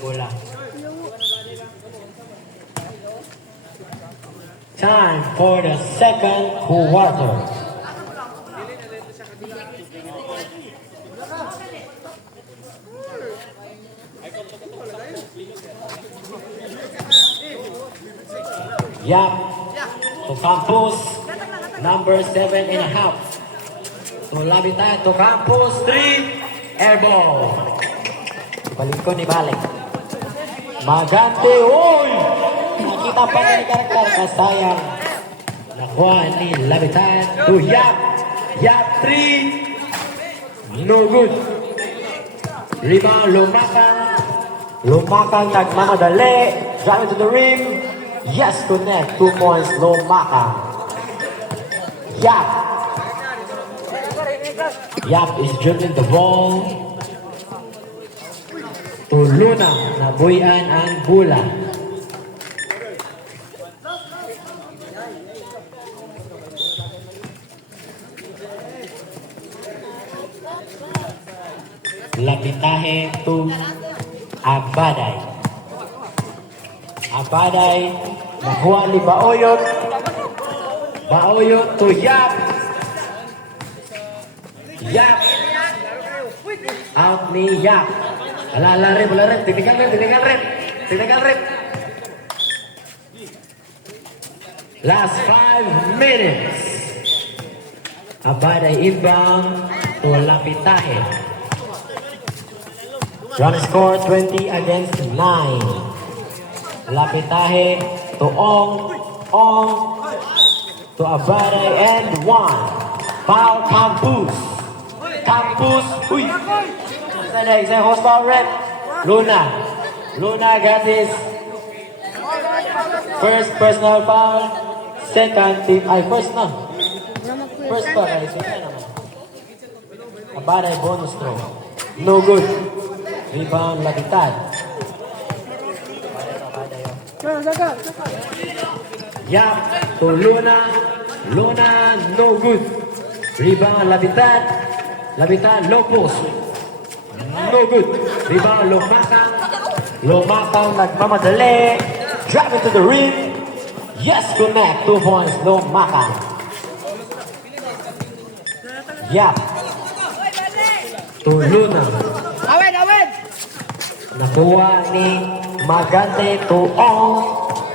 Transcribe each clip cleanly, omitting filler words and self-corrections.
bola. Time for the second quarter. Yap to Campos, number 7.5. To Labitan to Campos, 3, air ball. Balik ko ni Balik. Magante, oy! Nakita pa ni karakter, kasayang. Nakuha ni Labitan to Yap. Yap, 3. No good. Rebound, Lumakang. Lumakang nagmamadali. Driving to the rim. Yes, connect. 2 points, Lumakang. Yap. Yap is dribbling the ball to Luna. Nabuyan ang bola. Lapitahe to Abaday. Abaday. Nakuha ni Baoyot. Baoyot to Yap. Yap. Out ni Yap. Wala rin. Tinigan rin. Last 5 minutes. Abaday inbound to Lapitahe. Run score 20 against 9. Lapitahe to Ong to Abaday and 1. Foul Campus. Uy. Say horsepower rep. Luna got his first personal foul. Second team, first na. First pa, second naman. Abaday bonus throw. No good. Rebound Labitan. Yap to Luna, no good. Rebound Labitan, low post. No good. Rebound Lumakang nagmamadali. Drop into the rim. Yes, connect. 2 points, Lumakang. Yap to Luna. Nakuha ni Magante to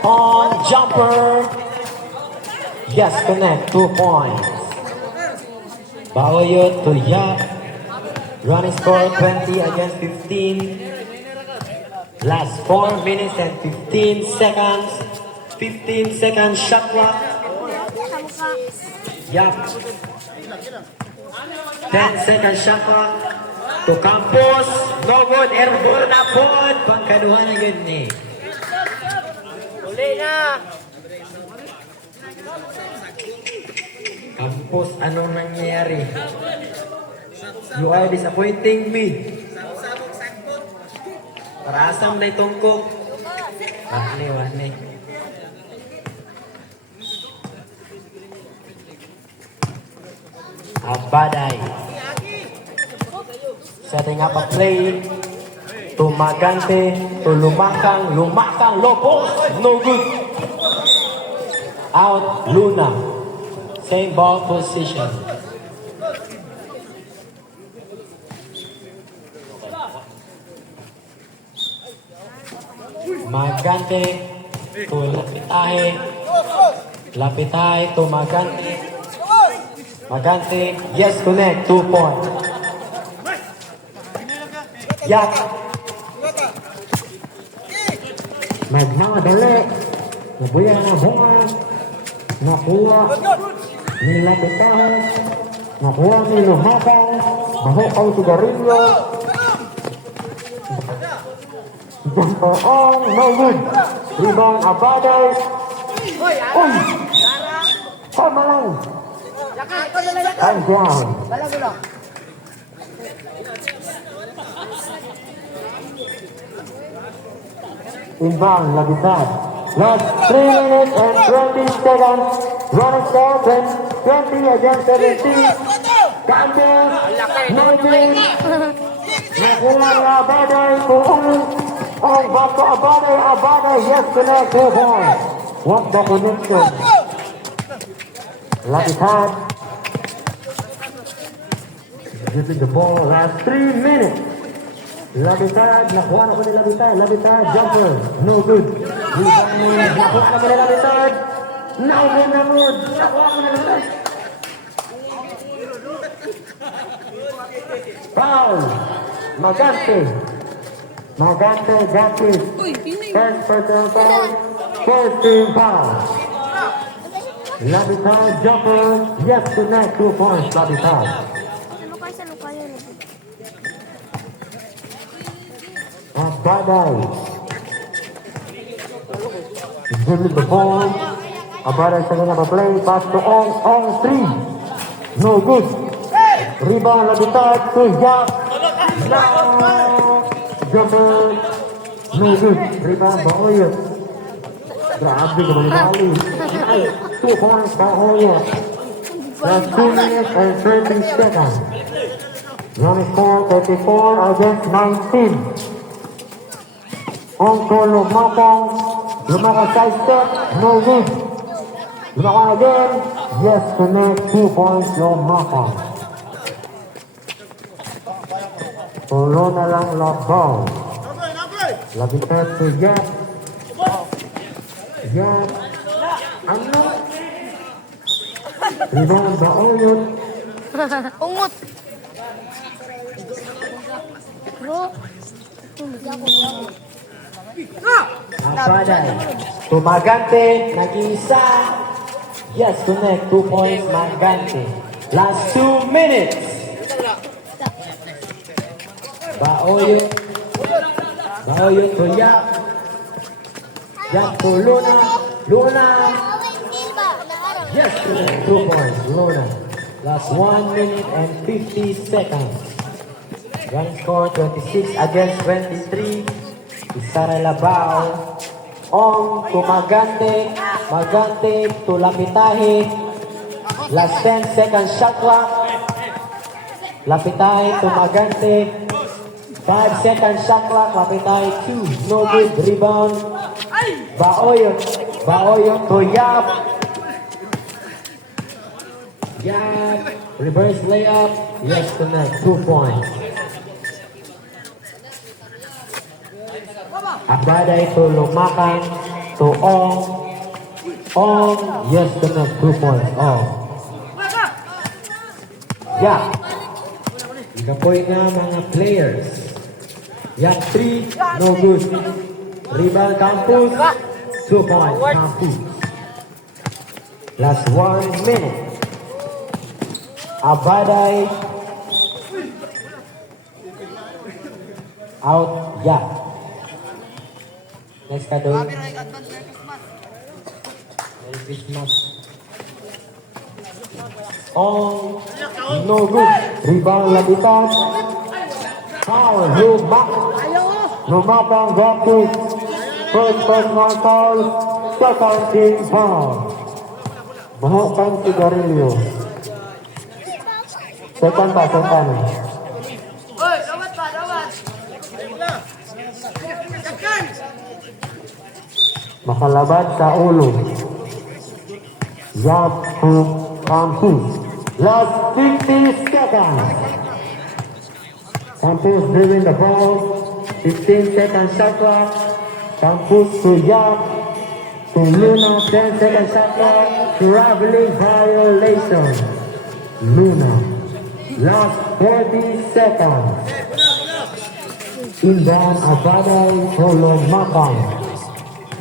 on jumper. Yes, connect. 2 points. Baoyot to Yap. Running score 20 against 15. Last 4 minutes and 15 seconds. 15 seconds shot clock. Yap. 10 seconds shot clock. To Campos, no good, airball na po. Pangkaduhan na yun ni. Uli na. Campos, anong nangyari? You are disappointing me. Parasam na itong cook. Wahni. Abaday. Setting up a play to Magante, to Lumakang, low post, no good. Out, Luna. Same ball position. Magante to Lapitahe to Magante. Magante, yes, connect, 2 points. Yap. Nagmamadali. Nabuya na bunga. Nakuha ni Lapitahe. Nakuha ni Lumakang. Mahukaw sigarilyo. Jumper on, no good. Rebound Abaday. Uy! Tama lang. And down. Inbound, Labitan. Last 3 minutes and 20 seconds. Running score 20 against 17. Campos, 19. Nakuha na Abaday kung back to Abade. Abade, yes, connect, 2 points. What the connection? Labitan. Giving the ball last 3 minutes. Labitan, nakuha na ko ni Labitan. Labitan, jumper, no good. Rebound, nakuha na ko ni Labitan. Now good na good. Nakuha ko ni Labitan. Foul. Magante. Magante got it. First personal foul. First team foul. Labitan, jumper, yes, connect, 2 points, Labitan. Abadai. Give the ball. Abadai setting up a play. Pass to on 3. No good. Rebound Labitan to Yak. Now. Jumper. No good. Rebound Baoyo. Grabe ka bali. 2 points Baoyo. That's 2 minutes and 30 seconds. Running score 34 against 19. Onko Lumakong side step, no good. Lumakong again, yes, connect, 2 points, Lumakong. Tulo na lang lock ball. Labitan to Yak. Yak. Ano? Rebound ba Oyot? Ungot. Bro. Abadai. To Magante, nag-iisa. Yes, connect, 2 points, Magante. Last 2 minutes. Baoyo. Baoyo to Yak. Yak to Luna. Luna. Yes, connect, 2 points, Luna. Last 1 minute and 50 seconds. Running score 26 against 23. Isara Labao. Ong to Magante. Magante to Lapitahe. Last 10 seconds shot clock. Lapitahe to Magante. 5 seconds shot clock. Lapitahe 2. No good. Rebound. Baoyo. Baoyo to Yap. Yap. Reverse layup. Yes, connect. 2 points. Abadai to Lumakang to Ong. Ong, yes, connect, 2 points. Ong. Yak. Ikapoy nga mga players. Yak 3, no good. Rebound Campus, 2 points. Campus. Last 1 minute. Abadai. Out, Yak. Next ka doon. Merry Christmas. Oh, no good. Rebound Labitan. Foul, Lumakang got it. First personal foul. Second team foul. Mahukang sigarilyo. Second pa, second. Makalabad sa ulo. Yap to Campus. Last 50 seconds. Campus dribbling the ball. 15 seconds shot clock. Campus to Yap. To Luna. 10 seconds shot clock. Traveling violation. Luna. Last 40 seconds. Inbound Abadai to Lumakang.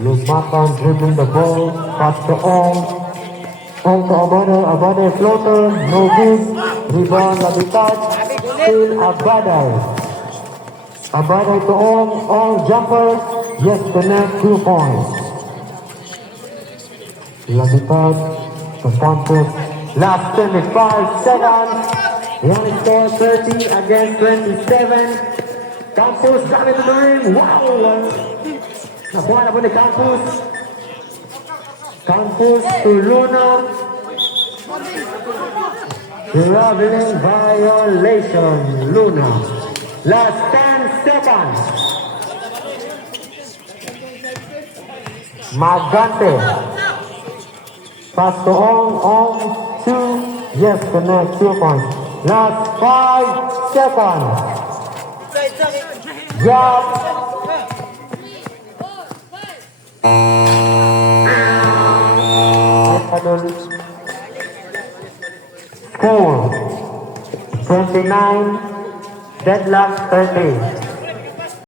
Lumakang dribbling the ball, pass to Ong to Abadai, Abadai floater, no good, rebound Labitan, still Abadai. Abadai to Ong jumper, yes, connect, 2 points. Labitan to Campus, last 25 seconds, running score 30 against 27. Campus got it to the ring, wow! Nakuha na po ni Campus. Campus to Luna. Traveling violation, Luna. Last 10 seconds. Magante. Pass to Ong, 2. Yes, connect, 2 points. Last 5 seconds. Drop. Score 29, deadlock 30.